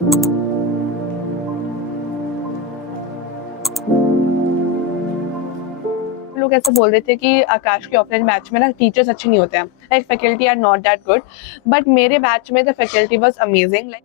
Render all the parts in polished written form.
लोग ऐसे बोल रहे थे कि आकाश के ऑफलाइन बैच में ना टीचर्स अच्छे नहीं होते हैं, like faculty are not that good, but मेरे बैच में the faculty was amazing. Like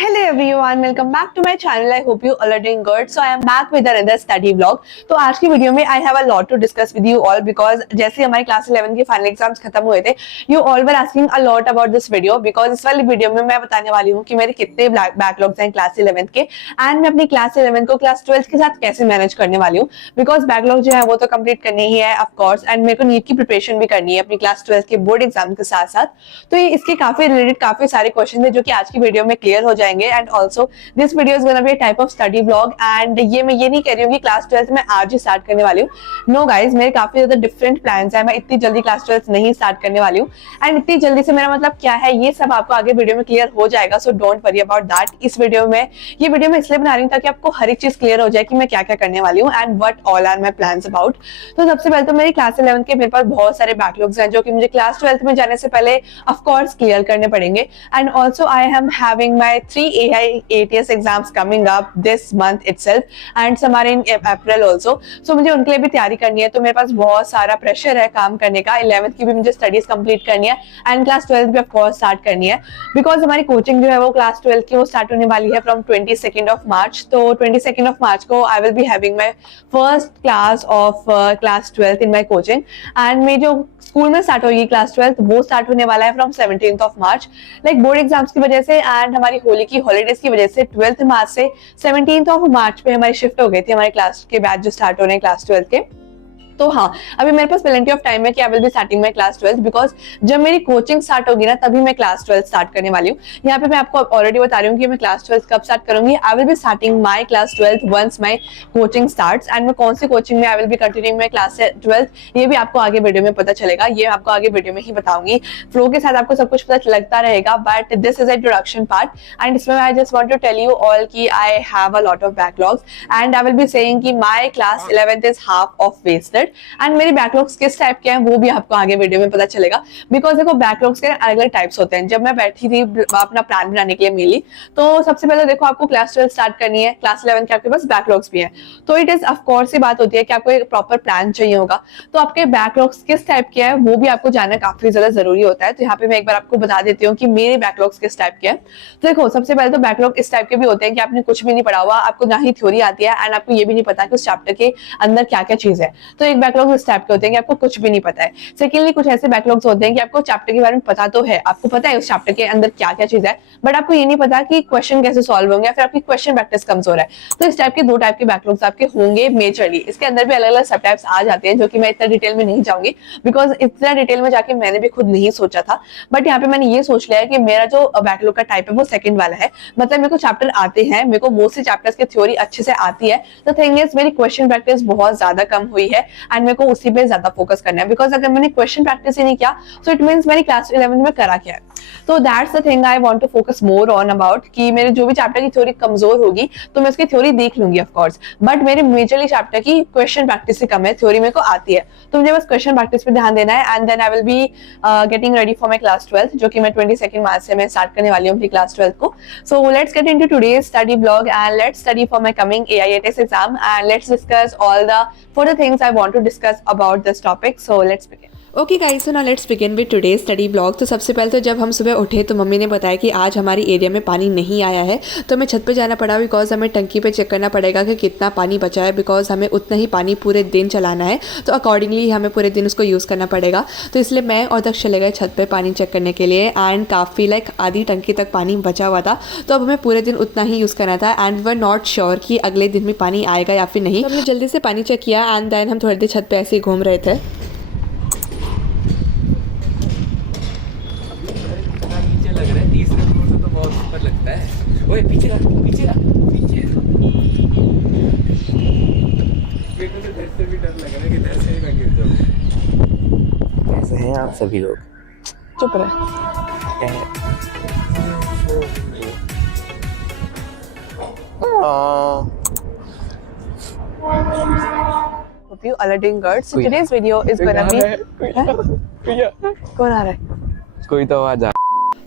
Hello everyone, welcome back to my channel. I hope you all are doing good. So I am back with another study vlog. तो आज की video में I have a lot to discuss with you all because जैसे हमारे class 11 के final exams खत्म हुए थे, you all were asking a lot about this video because इस वाली वीडियो में मैं बताने वाली हूँ कि मेरे कितने बैकलॉग्स हैं क्लास 11 के एंड मैं अपनी क्लास 11 को क्लास 12 के साथ कैसे मैनेज करने वाली हूँ। बिकॉज बैकलॉग जो है वो तो कंप्लीट करनी ही है ऑफ कोर्स, एंड मेरे को नीट की प्रिपरेशन भी करनी है अपनी क्लास 12 के बोर्ड एग्जाम के साथ साथ। तो ये इसके काफी रिलेटेड काफी सारे क्वेश्चन है जो कि आज की वीडियो में क्लियर हो जाएंगे। And also this video is gonna be a type of study blog, and मैं ये नहीं कह रही हूँ कि क्लास 12 में आज ही स्टार्ट करने वाली हूँ। नो गाइज, मेरे काफी ज्यादा डिफरेंट प्लान्स है। मैं इतनी जल्दी क्लास 12 नहीं स्टार्ट करने वाली हूँ, एंड इतनी जल्दी से मेरा मतलब क्या है ये सब आपको आगे वीडियो में क्लियर हो जाएगा। So don't worry about that. इस वीडियो में ये वीडियो मैं इसलिए बना रही हूँ ताकि आपको हर एक चीज क्लियर हो जाए कि मैं क्या क्या करने वाली हूँ and what all are my plans about. तो सबसे पहले तो मेरी क्लास 11 के मेरे पास बहुत सारे बैकलॉग्स हैं जो कि मुझे क्लास 12 में जाने से पहले ऑफ कोर्स क्लियर करने पड़ेंगे। And also I am having my 3 AIATS exams coming up this month itself and some are in April also. So मुझे उनके लिए भी तैयारी करनी है, तो मेरे पास बहुत सारा प्रेशर है काम करने का। 11th की भी मुझे स्टडीज कंप्लीट करनी है एंड क्लास 12 भी ऑफ कोर्स स्टार्ट करनी है बिकॉज हमारी कोचिंग जो है वो क्लास 12 की वो स्टार्ट होने वाली है फ्रॉम 22 मार्च। तो 22 मार्च को आई will be having my first class of class 12 in my coaching. And मैं जो स्कूल में स्टार्ट होगी क्लास 12 वो स्टार्ट होने वाला है from 17 March. Like board exams की वजह से एंड हमारी होली की हॉलीडेज की वजह से 12 मार्च से 17 मार्च पे हमारी शिफ्ट हो गई थी हमारे क्लास के बैच जो स्टार्ट हो रहे हैं क्लास 12 के। तो हाँ, अभी मेरे पास प्लेंटी ऑफ टाइम है कि आई will be starting my class 12 because जब मेरी कोचिंग स्टार्ट होगी ना तभी मैं क्लास 12 स्टार्ट करने वाली हूँ। यहाँ पे मैं आपको ऑलरेडी बता रही हूँ कि मैं क्लास 12 कब स्टार्ट करूंगी। I will be starting my class 12 once my coaching starts, and मैं कौन सी कोचिंग में I will be continuing my class 12 ये भी आपको आगे वीडियो में पता चलेगा। ये आपको आगे वीडियो में ही बताऊंगी, फ्लो के साथ आपको सब कुछ पता लगता रहेगा। But this is introduction part and इसमें I just want to tell you all की I have a lot of backlogs and I will be saying कि my class 11th is half of wasted. And मेरी backlogs किस type के हैं वो भी आपको आगे वीडियो में पता चलेगा बिकॉज देखो बैकलॉग्स के अलग अलग टाइप्स होते हैं। जब मैं बैठी थी अपना प्लान बनाने के लिए मेनली, तो सबसे पहले देखो आपको क्लास 12 स्टार्ट करनी है, क्लास 11 के आपके पास बैकलॉग्स भी हैं, तो इट इज ऑफ कोर्स ही बात होती है कि आपको एक प्रॉपर प्लान चाहिए होगा। तो आपके बैकलॉग्स किस टाइप के हैं वो भी आपको जानना काफी ज्यादा जरूरी होता है। तो यहाँ पे मैं एक बार आपको बता देती हूँ कि मेरे बैकलॉग्स किस टाइप के हैं। तो देखो सबसे पहले तो बैकलॉग इस टाइप के भी होते हैं कि आपने कुछ भी नहीं पढ़ा हुआ, आपको ना ही थ्योरी आती है एंड आपको ये भी नहीं पता कि उस चैप्टर के अंदर क्या क्या चीज है। तो एक बैकलॉग इस टाइप के होते हैं कि आपको कुछ भी नहीं पता है। सेकेंडली कुछ ऐसे बैकलॉग्स होते हैं कि आपको चैप्टर के बारे में पता तो है, आपको पता है उस चैप्टर के अंदर क्या क्या चीज है, बट आपको ये नहीं पता कि क्वेश्चन कैसे सॉल्व होंगे या फिर आपकी क्वेश्चन प्रैक्टिस कमजोर है। तो इस टाइप के दो टाइप के बैकलॉग्स आपके होंगे मेजरली। इसके अंदर भी अलग अलग सब टाइप्स आ जाते हैं जो कि मैं इतना डिटेल में नहीं जाऊंगी बिकॉज इतना डिटेल में जाके मैंने भी खुद नहीं सोचा था। बट यहाँ पे मैंने ये सोच लिया है कि मेरा जो बैकलॉग का टाइप है वो सेकंड वाला है। मतलब मेरे को चैप्टर आते हैं, मेरे को मोस्टली चैप्टर्स की थ्योरी अच्छे से आती है। तो थिंग इज मेरी क्वेश्चन प्रैक्टिस बहुत ज्यादा कम हुई है एंड मेरे को उसी पे ज्यादा फोकस करना है बिकॉज अगर मैंने क्वेश्चन प्रैक्टिस ही नहीं किया सो इट मींस मैंने क्लास 11 में करा क्या है। तो that's the thing I want to focus more on about कि मेरे जो भी चैप्टर की थ्योरी कमजोर होगी तो मैं उसकी थ्योरी देख लूंगी ऑफ कोर्स, बट मेरे मेजरली चैप्टर की क्वेश्चन प्रैक्टिस से कम है, थ्योरी मेरे को आती है। तो मुझे बस क्वेश्चन प्रैक्टिस पे ध्यान देना है and then I will be getting ready for my class 12 जो कि मैं 22 मार्च से मैं स्टार्ट करने वाली हूँ अपनी क्लास 12 को। So let's get into today's study blog and let's study for my coming AIATS exam and let's discuss all the further things I want to discuss about this topic. So let's begin. Okay guys, so now let's begin with today's study blog. तो सबसे पहले तो जब हम सुबह उठे तो mummy ने बताया कि आज हमारी एरिया में पानी नहीं आया है, तो हमें छत पे जाना पड़ा बिकॉज हमें टंकी पे चेक करना पड़ेगा कि कितना पानी बचा है बिकॉज हमें उतना ही पानी पूरे दिन चलाना है। तो अकॉर्डिंगली हमें पूरे दिन उसको यूज़ करना पड़ेगा। तो इसलिए मैं और दक्ष चले गए छत पर पानी चेक करने के लिए एंड काफ़ी लाइक आधी टंकी तक पानी बचा हुआ था। तो अब हमें पूरे दिन उतना ही यूज़ करना था and we are not sure कि अगले दिन भी पानी आएगा या फिर नहीं। तो हमने जल्दी से पानी चेक किया एंड देन हम थोड़ी देर छत पर ऐसे ही घूम रहे थे। लगता है ओए पीछे पीछे पीछे मेरे को तो घर से भी डर लग रहा है कि घर से ही मैं गिर जाऊं। कैसे हैं आप सभी लोग? चुप रहे। Hope you all are doing good. So today's video is gonna be कौन आ रहा है? कोई तो आवाज आ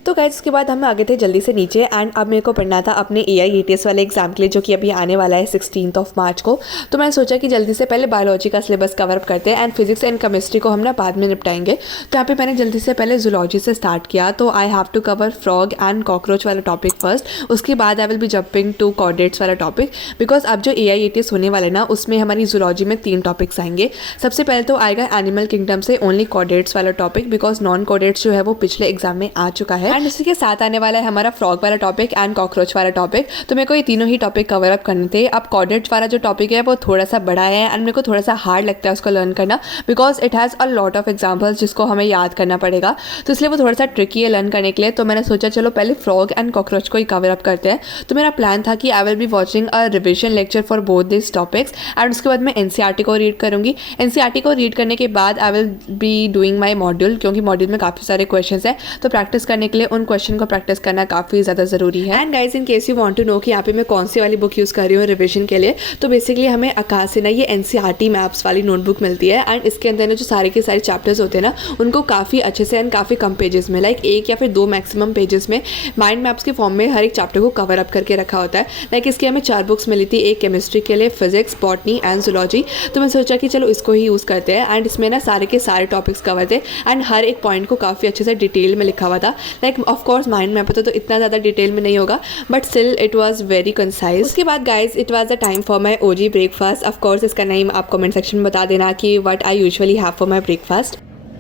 तो गाइस इसके बाद हम आगे थे जल्दी से नीचे एंड अब मेरे को पढ़ना था अपने AIATS वाले एग्जाम के लिए जो कि अभी आने वाला है 16 मार्च को। तो मैंने सोचा कि जल्दी से पहले बायोलॉजी का सिलेबस कवर अप करते हैं एंड फिजिक्स एंड केमिस्ट्री को हम ना बाद में निपटाएंगे। तो यहाँ पे मैंने जल्दी से पहले जूलॉजी से स्टार्ट किया। तो I have to cover frog and cockroach वाला टॉपिक फर्स्ट, उसके बाद I will be jumping to chordates वाला टॉपिक बिकॉज अब जो AIATS होने वाला ना उसमें हमारी जूलॉजी में 3 टॉपिक्स आएंगे। सबसे पहले तो आएगा एनिमल किंगडम से ओनली कॉर्डेट्स वाला टॉपिक बिकॉज नॉन कॉर्डेट्स जो है वो पिछले एग्जाम में आ चुका है एंड इसी के साथ आने वाला है हमारा फ्रॉग वाला टॉपिक एंड कॉकरोच वाला टॉपिक। तो मेरे को ये तीनों ही टॉपिक कवर अप करने थे। अब कॉर्डेट्स वाला जो टॉपिक है वो थोड़ा सा बड़ा है एंड मेरे को थोड़ा सा हार्ड लगता है उसको लर्न करना because it has a lot of examples जिसको हमें याद करना पड़ेगा। तो इसलिए वो थोड़ा सा ट्रिकी है लर्न करने के लिए। तो मैंने सोचा चलो पहले फ्रॉग एंड कॉकरोच को ही कवर अप करते हैं। तो मेरा प्लान था कि आई will be watching a revision lecture for both this topics and उसके बाद मैं NCERT को रीड करूँगी। NCERT को रीड करने के बाद I will be doing my module क्योंकि मॉड्यूल में काफ़ी सारे क्वेश्चन हैं। तो प्रैक्टिस करने के लिए उन क्वेश्चन को प्रैक्टिस करना काफ़ी ज़्यादा ज़रूरी है। And guys in case you want to know कि यहाँ पे मैं कौन सी वाली बुक यूज़ कर रही हूँ रिविजन के लिए, तो बेसिकली हमें आकाश से ना ये NCERT मैप्स वाली नोटबुक मिलती है एंड इसके अंदर ना जो सारे के सारे चैप्टर्स होते हैं ना उनको काफ़ी अच्छे से एंड काफ़ी कम पेजेस में लाइक 1 या फिर 2 मैक्सिमम पेजेस में माइंड मैप्स के फॉर्म में हर एक चैप्टर को कवर अप करके रखा होता है। लाइक इसकी हमें 4 बुक्स मिली थी, एक केमिस्ट्री के लिए, फिजिक्स, बॉटनी एंड जूलॉजी। तो मैं सोचा कि चलो इसको ही यूज़ करते हैं एंड इसमें ना सारे के सारे टॉपिक्स कवर थे एंड हर एक पॉइंट को काफ़ी अच्छे से डिटेल में लिखा हुआ था। लाइक ऑफकोर्स माइंड मैप तो इतना ज़्यादा डिटेल में नहीं होगा but still it was very concise. उसके बाद guys it was the time for my OG breakfast. Of course इसका नेम आप कमेंट सेक्शन में बता देना कि what I usually have for my breakfast.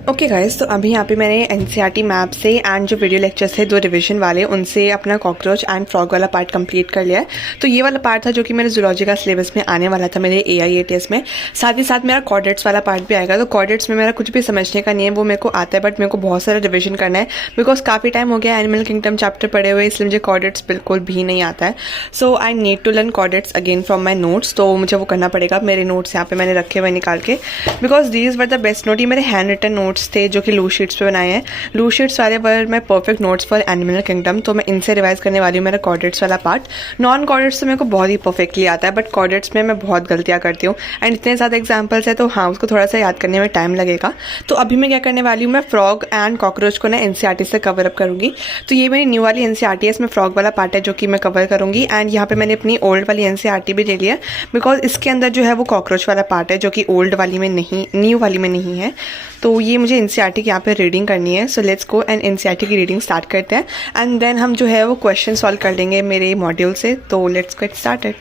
Okay guys, तो अभी यहाँ पे मैंने NCERT मैप से एंड जो वीडियो लेक्चर्स थे 2 रिवीजन वाले उनसे अपना कॉकरोच एंड फ्रॉग वाला पार्ट कंप्लीट कर लिया है। तो ये वाला पार्ट था जो कि मेरे जूलॉजी का सिलेबस में आने वाला था मेरे AIATS में। साथ ही साथ मेरा कॉर्डेट्स वाला पार्ट भी आएगा। तो कॉर्डेट्स में मेरा कुछ भी समझने का नहीं है, वो मेरे को आता है बट मेरे को बहुत सारा रिविजन करना है बिकॉज काफ़ी टाइम हो गया एनिमल किंगडम चैप्टर पढ़े हुए, इसलिए मुझे कॉर्डेट्स बिल्कुल भी नहीं आता है। So I need to learn chordates again from my notes. तो मुझे वो करना पड़ेगा। मेरे नोट्स यहाँ पे मैंने रखे हुए निकाल के because these were the best note. ये मेरे हैंड रिटन नोट्स थे जो कि शीट्स पे बनाए हैं। लू शीट्स वाले वर मैं perfect notes for animal kingdom. तो मैं इनसे रिवाइज करने वाली हूँ मेरा कॉर्डेट्स वाला पार्ट। नॉन कॉर्डेट्स तो मेरे को बहुत ही परफेक्टली आता है बट कॉर्डेट्स में मैं बहुत गलतियाँ करती हूँ एंड इतने ज़्यादा एग्जाम्पल्स है तो हाँ उसको थोड़ा सा याद करने में टाइम लगेगा। तो अभी मैं क्या करने वाली हूँ, मैं फ्रॉग एंड कॉकरोच को ना NCERT से कवर अप करूँगी। तो ये मेरी न्यू वाली NCERT है, इसमें फ्रॉग वाला पार्ट है जो कि मैं कवर करूँगी एंड यहाँ पे मैंने अपनी ओल्ड वाली NCERT भी ले लिया बिकॉज इसके अंदर जो है वो कॉकरोच वाला पार्ट है जो कि ओल्ड वाली में नहीं, न्यू वाली में नहीं है। तो ये मुझे NCERT की यहाँ पे रीडिंग करनी है। So let's go and NCERT की रीडिंग स्टार्ट करते हैं एंड देन हम जो है वो क्वेश्चन सॉल्व कर लेंगे मेरे मॉड्यूल से। तो let's get started.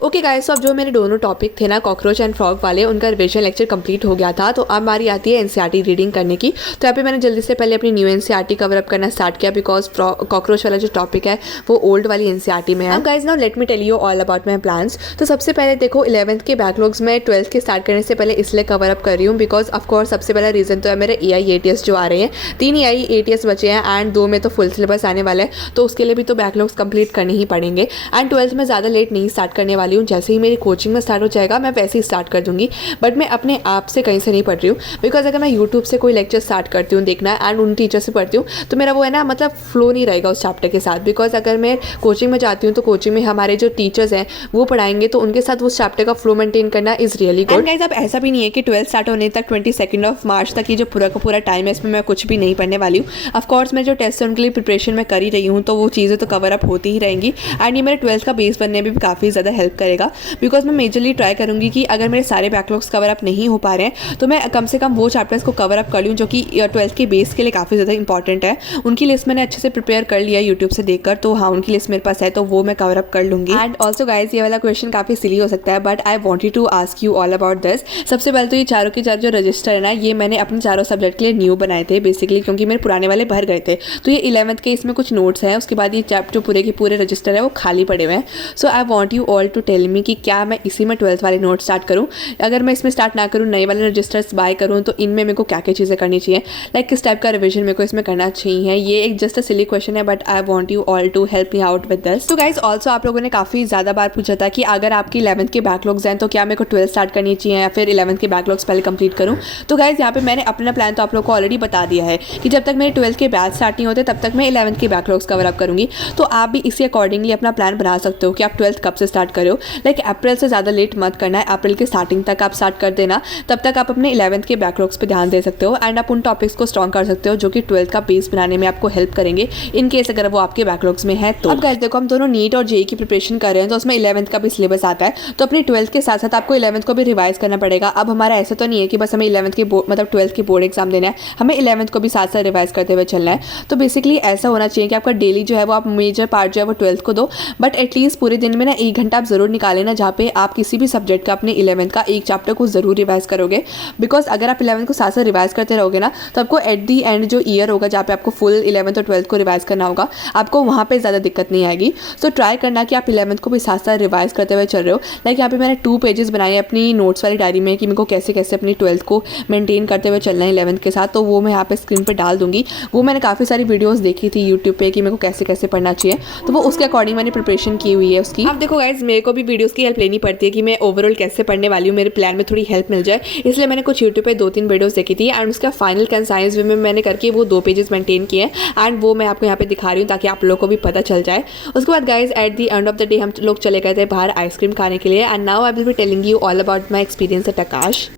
Okay guys, तो अब जो मेरे दोनों टॉपिक थे ना कॉकरोच एंड फ्रॉग वाले उनका रिविजन लेक्चर कंप्लीट हो गया था। तो अब हमारी आती है NCERT रीडिंग करने की। तो यहाँ पे मैंने जल्दी से पहले अपनी न्यू NCERT कवर अप करना स्टार्ट किया बिकॉज कॉकरोच वाला जो टॉपिक है वो ओल्ड वाली NCERT में है। अब guys now let me tell you all about my plans. तो सबसे पहले देखो 11th के बैकलॉग्स में 12th के स्टार्ट करने से पहले इसलिए कवर अप कर रही हूँ बिकॉज ऑफकोर्स सबसे पहला रीज़न तो है मेरे AIATS जो आ रहे हैं। 3 AIATS बचे हैं एंड 2 में तो फुल सिलेबस आने वाला है तो उसके लिए भी तो बैकलॉग्स कंप्लीट करने ही पड़ेंगे। एंड 12th में ज़्यादा लेट नहीं स्टार्ट करने वाली हूँ। जैसे ही मेरी कोचिंग में स्टार्ट हो जाएगा मैं वैसे ही स्टार्ट कर दूंगी बट मैं अपने आप से कहीं से नहीं पढ़ रही हूँ बिकॉज अगर मैं यूट्यूब से कोई लेक्चर स्टार्ट करती हूँ देखना एंड उन टीचर से पढ़ती हूँ तो मेरा वो है ना मतलब फ्लो नहीं रहेगा उस चैप्टर के साथ। बिकॉज अगर मैं कोचिंग में जाती हूँ तो कोचिंग में हमारे जो टीचर्स हैं वो पढ़ाएंगे तो उनके साथ उस चैप्टर का फ्लो मेंटेन करना इज रियली गुड। गाइस अब ऐसा भी नहीं है कि 12th स्टार्ट होने तक 22 मार्च तक ये जो पूरा का पूरा टाइम है इसमें मैं कुछ भी नहीं पढ़ने वाली हूँ। ऑफकोर्स मैं जो टेस्ट है उनके लिए प्रिपरेशन मैं कर ही रही हूँ तो वो चीज़ें तो कवर अप होती ही रहेंगी एंड ये मेरे 12th का बेस बनने में भी काफ़ी ज़्यादा हेल्प करेगा बिकॉज मैं मेजरली ट्राई करूँगी कि अगर मेरे सारे बैकलॉग्स कवर अप नहीं हो पा रहे हैं तो मैं कम से कम वो चैप्टर्स को कवर अप कर लूँ जो कि 12th के बेस के लिए काफ़ी ज़्यादा इंपॉर्टेंट है। उनकी लिस्ट मैंने अच्छे से प्रिपेयर कर लिया यूट्यूब से देखकर। तो हाँ उनकी लिस्ट मेरे पास है तो वो मैं कवर अप कर लूँगी। एंड ऑल्सो गाइज ये वाला क्वेश्चन काफ़ी सिली हो सकता है but I wanted to ask you all about this. सबसे पहले तो ये चारों के चार जो रजिस्टर है ना ये मैंने अपने चारों सब्जेक्ट के लिए न्यू बनाए थे बेसिकली क्योंकि मेरे पुराने वाले भर गए थे। तो ये 11th के इसमें कुछ नोट्स हैं, उसके बाद ये जो पूरे के पूरे रजिस्टर है वो खाली पड़े हुए हैं। So I want you all to tell me कि क्या मैं इसी में 12th वाले नोट स्टार्ट करूँ, अगर मैं इसमें स्टार्ट ना करूँ, नए वाले रजिस्टर्स बाय करूँ, तो इनमें मेरे को क्या क्या चीज़ें करनी चाहिए, लाइक किस टाइप का रिविजन मेरे को इसमें करना चाहिए। ये एक जस्ट अ सिली क्वेश्चन है, but I want you all to help me out with this. तो गाइज ऑल्सो आप लोगों ने काफ़ी ज़्यादा बार पूछा था कि अगर आपकी 11th के बैकलॉग्स हैं तो क्या मेरे को 12th स्टार्ट करनी चाहिए या फिर 11th के बैकलॉग्स पहले कंप्लीट करूँ। तो गाइज यहाँ पे मैंने अपना प्लान तो आप लोग को ऑलरेडी बता दिया है कि जब तक मेरे 12th के बैच स्टार्ट नहीं होते तब तक मैं 11th के बैकलॉग्स कवर अप करूँगी। तो आप भी इसी अकॉर्डिंगली अपना प्लान बना सकते हो कि आप 12th कब से स्टार्ट करो। लाइक अप्रैल से ज़्यादा लेट मत करना है, अप्रैल के स्टार्टिंग तक आप स्टार्ट कर देना, तब तक आप अपने 11th के बैकलॉग्स पे ध्यान दे सकते हो एंड आप उन टॉपिक्स को स्ट्रॉन्ग कर सकते हो जो कि 12th का बेस बनाने में आपको हेल्प करेंगे, इन केस अगर वो आपके बैकलॉग्स में है तो। अब गाइस देखो, हम दोनों नीट और जेईई की प्रिपरेशन कर रहे हैं तो उसमें 11th का भी सिलेबस आता है, तो अपनी 12th के साथ साथ आपको 11th को भी रिवाइज करना पड़ेगा। अब हमारा ऐसा तो नहीं है कि बस हमें 11th के मतलब 12th के बोर्ड एग्जाम देना है, हमें 11th को भी साथ साथ रिवाइज करते हुए चलना है। तो बेसिकली ऐसा होना चाहिए कि आपका डेली जो है वो आप मेजर पार्ट जो है वो 12th को दो, बट एटलीस्ट पूरे दिन में ना 1 घंटा आप जरूर निकालें ना, जहाँ पे आप किसी भी सब्जेक्ट का अपने 11th का एक चैप्टर को जरूर रिवाइज करोगे। बिकॉज अगर आप 11th को साथ साथ रिवाइज करते रहोगे ना, तो आपको एट दी एंड जो ईयर होगा जहाँ पे आपको फुल 11th और 12th को रिवाइज करना होगा, आपको वहाँ पे ज़्यादा दिक्कत नहीं आएगी। सो ट्राई करना कि आप 11th को भी साथ साथ रिवाइज करते हुए चल रहे हो। लाइक यहाँ पे मैंने 2 पेजेस बनाए हैं अपनी नोट्स वाली डायरी में कि मेरे को कैसे कैसे अपनी 12th को मेंटेन करते हुए चलना है 11th के साथ, तो वो मैं यहाँ पे स्क्रीन पे डाल दूंगी। वो मैंने काफ़ी सारी वीडियोस देखी थी यूट्यूब पे कि मेरे को कैसे कैसे पढ़ना चाहिए, तो वो उसके अकॉर्डिंग मैंने प्रिपरेशन की हुई है उसकी। अब देखो गाइज, मेरे को भी वीडियोस की हेल्प लेनी पड़ती है कि मैं ओवरऑल कैसे पढ़ने वाली हूँ, मेरे प्लान में थोड़ी हेल्प मिल जाए, इसलिए मैंने कुछ यूट्यूब पे 2-3 वीडियोस देखी थी एंड उसका फाइनल कंसाइंस वे में मैंने करके वो 2 पेजेस मेंटेन किए एंड वो मैं आपको यहाँ पे दिखा रही हूँ ताकि आप लोगों को भी पता चल जाए। उसके बाद guys at the end of the day हम लोग चले गए थे बाहर आइसक्रीम खाने के लिए and now I will be telling you all about my experience eight Akash.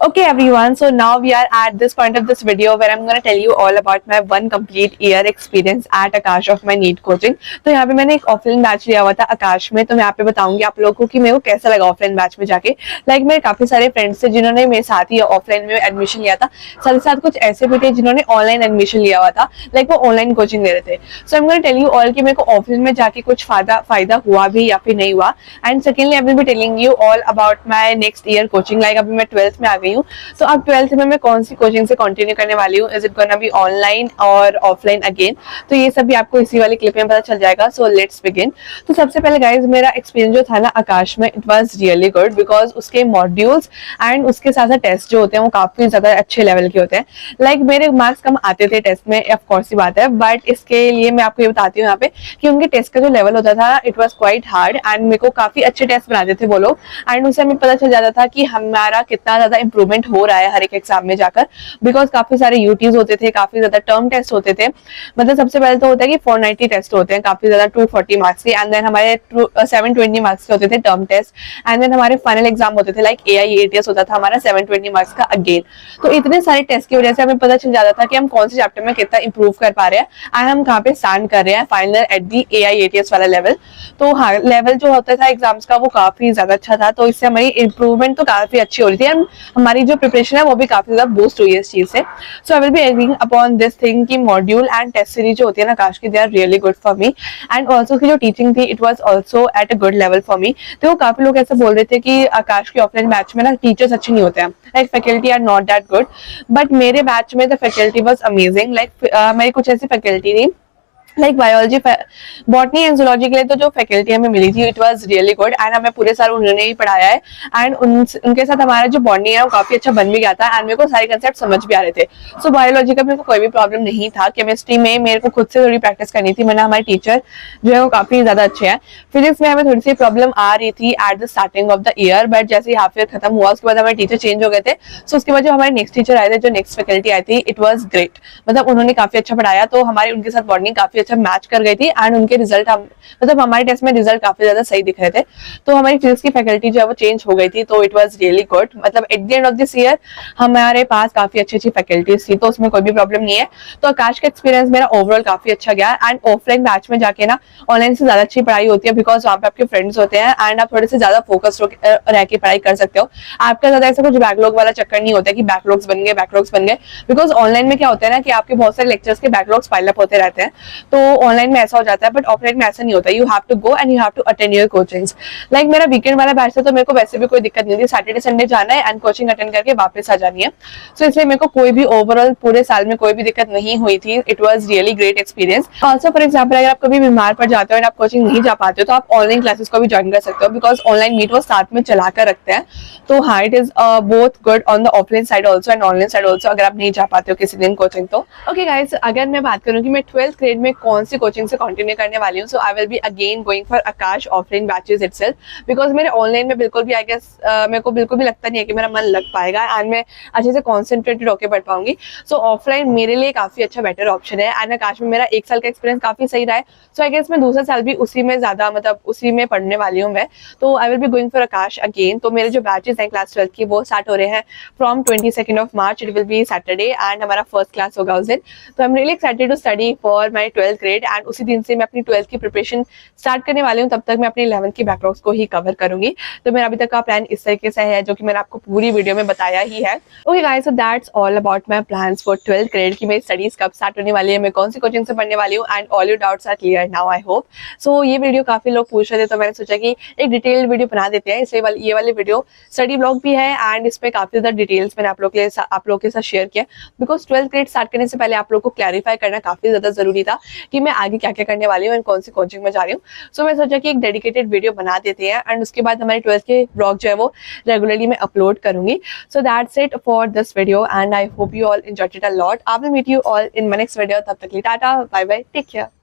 Okay everyone, so now we are at this point of this video where I'm going to tell you all about my 1 complete year experience at Akash of my NEET coaching। तो यहाँ पे मैंने एक offline batch लिया हुआ था आकाश में, तो मैं यहाँ पे बताऊंगी आप लोगों को कि मेरे को कैसा लगा ऑफलाइन बैच में जाके। लाइक मेरे काफी सारे फ्रेंड्स थे जिन्होंने मेरे साथ ही ऑफलाइन में एडमिशन लिया था, साथ ही साथ कुछ ऐसे भी थे जिन्होंने ऑनलाइन एडमिशन लिया हुआ था, लाइक वो ऑनलाइन कोचिंग दे रहे थे। So I am going to tell you all कि मेरे को ऑफलाइन में जाके कुछ फायदा हुआ भी या फिर नहीं हुआ। And secondly I will be telling you all about my next year coaching. Like अभी मैं 12th में आ गई हूँ, तो अब 12th में मैं कौन सी कोचिंग से कंटिन्यू करने वाली हूँ, is it gonna be online और ऑफलाइन अगेन, तो ये सब भी आपको इसी वाली क्लिप में पता चल जाएगा। सो लेट्स बिगिन। तो सबसे पहले गाइज मेरा एक्सपीरियंस जो था ना आकाश में, it was really good because उसके मॉड्यूल्स एंड उसके साथ साथ टेस्ट जो होते हैं वो काफी ज्यादा अच्छे लेवल के होते हैं। लाइक मेरे मार्क्स कम आते थे टेस्ट में, ऑफ कोर्स ही बात है, बट इसके लिए मैं आपको ये बताती हूँ यहाँ पे कि उनके टेस्ट का जो लेवल होता था it was quite hard and मेरे को काफी अच्छे टेस्ट बनाते थे वो लोग, एंड उससे हमें पता चल जाता था कि हमारा कितना ज्यादा इंप्रूवमेंट हो रहा है हर एक एग्जाम में जाकर। बिकॉज काफी सारे यूटीज होते थे, काफी ज्यादा टर्म टेस्ट होते थे। मतलब सबसे पहले तो होता है कि 490 टेस्ट होते हैं काफी ज्यादा 240 मार्क्स के, एंड देन हमारे 720 मार्क्स के होते थे टर्म टेस्ट, एंड देन हमारे फाइनल एग्जाम होते थे लाइक AIATS होता था हमारा 720 मार्क्स का अगेन। तो इतने सारे टेस्ट की वजह से हमें पता चल जाता था कि हम कौन से चैप्टर में कितना इंप्रूव कर पा रहे हैं एंड हम कहाँ पे स्टैंड कर रहे हैं फाइनल एट दी AIATS वाला लेवल। तो हाँ, लेवल जो होता था एग्जाम्स का वो काफी ज्यादा अच्छा था, तो इससे हमारी इंप्रूवमेंट तो काफी अच्छी हो रही थी एंड हमारी जो प्रिपरेशन है वो भी काफी ज्यादा बूस्ट हुई है इस चीज से। So I will be agreeing upon this thing कि मॉड्यूल एंड टेस्ट सीरीज जो होती है ना आकाश की, they are really good for me and also की जो टीचिंग थी it was also at a good level for me. तो काफी लोग ऐसे बोल रहे थे कि आकाश के ऑफलाइन बैच में ना टीचर्स अच्छे नहीं होते हैं, like faculty are not that good, but मेरे बैच में the faculty was amazing. Like मेरी कुछ ऐसी फैकल्टी थी like biology, botany and zoology के लिए तो जो फैकल्टी हमें मिली थी it was really good and हमें पूरे साल उन्होंने ही पढ़ाया है एंड उनके साथ हमारा जो बॉन्डिंग है वो काफी अच्छा बन भी गया था एंड मेरे को सारे कंसेप्ट समझ भी आ रहे थे। सो बायोलॉजी का मेरे को कोई भी प्रॉब्लम नहीं था। केमिस्ट्री में मेरे को खुद से थोड़ी प्रैक्टिस करनी थी, मैंने हमारे टीचर जो है वो काफी ज्यादा अच्छे हैं। फिजिक्स में हमें थोड़ी सी प्रॉब्लम आ रही थी at the starting of the year, but जैसे ही हाफ ईयर खत्म हुआ उसके बाद हमारे टीचर चेंज हो गए थे। सो उसके बाद जो हमारे नेक्स्ट टीचर आए थे, जो नेक्स्ट फैकल्टी आई थी, इट वाज ग्रेट। मतलब उन्होंने काफी अच्छा पढ़ाया, तो हमारी उनके साथ बॉन्डिंग काफी अच्छा मैच कर गई एंड उनके रिजल्ट मतलब हमारे टेस्ट में रिजल्ट काफी ज्यादा सही दिख रहे थे। तो हमारी फिजिक्स की फैकल्टी जो है वो चेंज हो गई थी, तो इट वाज रियली गुड। मतलब at the end of this year हमारे पास काफी अच्छी अच्छी फैकल्टीज थी, तो उसमें कोई भी प्रॉब्लम नहीं है। तो आकाश का एक्सपीरियंस मेरा ओवरऑल काफी अच्छा गया एंड ऑफलाइन बैच में जाके ना ऑनलाइन से ज्यादा अच्छी पढ़ाई होती है बिकॉज वहाँ पे आपके फ्रेंड्स होते हैं एंड आप थोड़े से ज्यादा फोकस रह के पढ़ाई कर सकते हो। आपका ज्यादा ऐसा कुछ बैकलॉग वाला चक्कर नहीं होता कि बैकलॉग्स बन गए बिकॉज ऑनलाइन में क्या होता है ना कि आपके बहुत सारे लेक्चर्स के बैकलॉग्स पाइल अप होते रहते हैं, तो ऑनलाइन में ऐसा हो जाता है, बट ऑफलाइन में ऐसा नहीं होता. You have to go and you have to attend your coachings. Like मेरा वीकेंड वाला बैच था, तो मेरे को वैसे भी कोई दिक्कत नहीं थी. सैटरडे संडे जाना है एंड कोचिंग अटेंड करके वापस आ जानी है. सो इसलिए मेरे को कोई भी ओवरऑल पूरे साल में कोई भी दिक्कत नहीं हुई थी. It was really great experience. Also for example, अगर आप कभी बीमार पड़ जाते हो एंड आप कोचिंग नहीं जा पाते हो, तो आप ऑनलाइन क्लासेस को भी ज्वाइन कर सकते हो, बिकॉज ऑनलाइन मीट वो साथ में चला कर रखते हैं. तो हाँ, it is both good on the offline side also and online side also, अगर आप नहीं जा पाते हो किसी दिन कोचिंग. तो ओके गाइस, अगर मैं बात करूँ कि मैं 12th ग्रेड में कौन सी कोचिंग से कंटिन्यू करने वाली हूँ, so I will be again going for Aakash offline batches itself, because मेरे ऑनलाइन में बिल्कुल भी आई गेस मेरे को बिल्कुल भी लगता नहीं है कि मेरा मन लग पाएगा एंड मैं अच्छे से कॉन्सेंट्रेटेड होकर पढ़ पाऊंगी. सो ऑफलाइन मेरे लिए काफी अच्छा बेटर ऑप्शन है. एंड आकाश में मेरा 1 साल का एक्सपीरियंस काफी सही रहा है. सो आई गेस मैं दूसरा साल भी उसी में ज्यादा मतलब उसी में पढ़ने वाली हूँ मैं. तो आई will be going for Akash again. तो मेरे जो बैचेस हैं क्लास 12 की वो स्टार्ट हो रहे हैं from 22 of March. It will be Saturday and हमारा फर्स्ट क्लास होगा उस दिन. तो I am really excited to study for my 12th grade and उसी दिन से मैं अपनी 12th की प्रिपरेशन स्टार्ट करने वाली हूँ. तब तक मैं अपनी 11th की बैकलॉग्स को ही कवर करूंगी. तो मेरा अभी तक का प्लान इस तरीके से है, जो कि मैंने आपको पूरी वीडियो में बताया ही है. Okay guys, so that's all about my plans for 12th grade की मेरी स्टडीज कब स्टार्ट होने वाली है, मैं कौन सी कोचिंग से पढ़ने वाली हूँ, and all your doubts are clear now I hope. So ये वीडियो काफी लोग पूछ रहे थे, तो मैंने सोचा कि एक डिटेल्ड वीडियो बना देते हैं. इसलिए ये वाली वीडियो स्टडी ब्लॉग भी है एंड इसमें काफी ज्यादा डिटेल्स मैंने आप लोग के साथ शेयर किया, बिकॉज 12th ग्रेड स्टार्ट करने से पहले आप लोग को क्लैरिफाई करना काफी ज्यादा जरूरी था कि मैं आगे क्या क्या करने वाली हूँ एंड कौन सी कोचिंग में जा रही हूँ. सो मैं सोचा कि एक डेडिकेटेड वीडियो बना देते हैं एंड उसके बाद हमारे 12th के ब्लॉग जो है वो रेगुलरली मैं अपलोड करूंगी. So that's it for this video and I hope you all enjoyed it a lot. I will meet you all in my next video. तब तक के लिए tata, bye bye, take care.